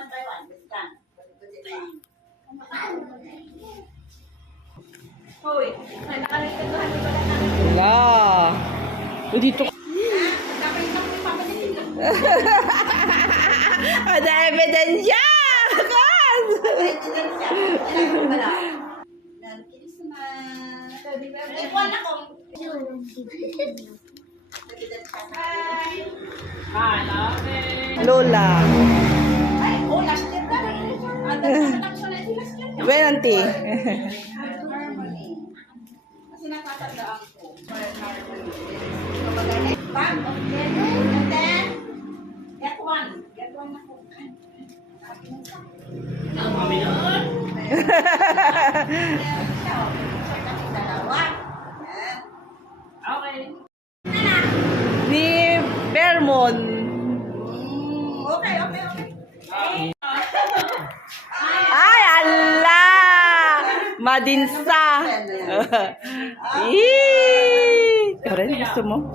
one by one. Wait lang. Hoy, nakalagay ko pala namin. Wala. O dito. Dapat ito ko ipapalitin lang. Ada ebidensya! Kan! Merry Christmas. Ikuan ako. Lola. Ay, oh, last year ka rin. Ang siya na ito last year niya. When auntie? Harmony. Kasi nakatandaan ko. Harmony. Bag of yellow. And then, get one. Get one na ko. Ang mami noon. Dalawa. Okay. Ni Vermon. Okay, okay, okay. Ay, ala! Madinsa. Ih! Ikaw rin, gusto mo?